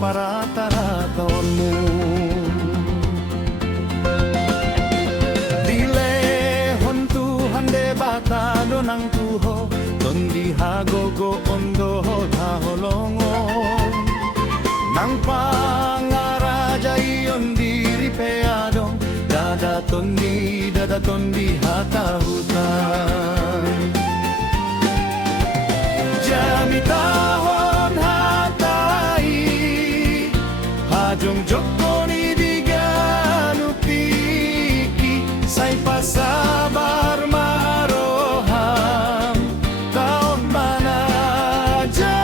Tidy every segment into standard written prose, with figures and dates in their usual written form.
para taratonmu. Dile hontu hande batado nang tuho, tondi hagogo ondo taholongo. Nang pangaraja iyon diri peadong, dada tondi hatahutan. Jamitahon hatai, hajong joko ni diganutiki, say pasabar maroham, taon manajati,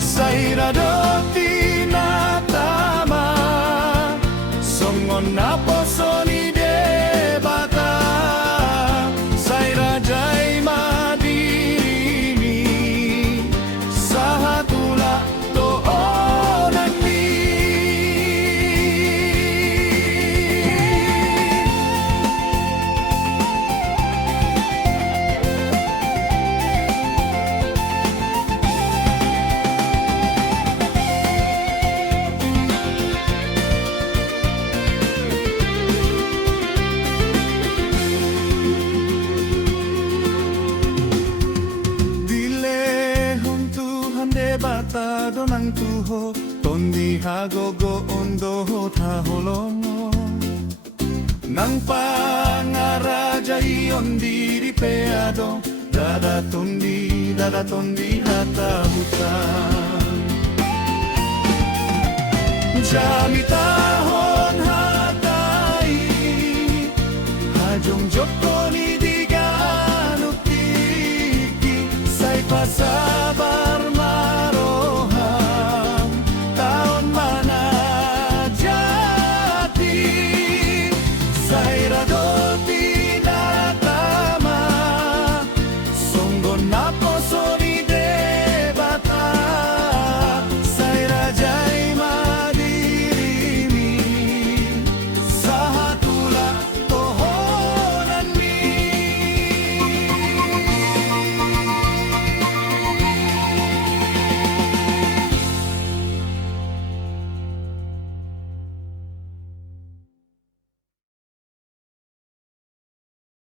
say radoti na tama, songon na poso ni debata, say rajay madirimi, sa hatula toonan ni. Batado ng tuho, tondi hagogo ondo taholongo. Nang pangaraja iyon diri peado, dada tondi hatahutan. Jamitahon hatai, hajong joko ni diganutiki, say pasabar maroham, taon manajati, say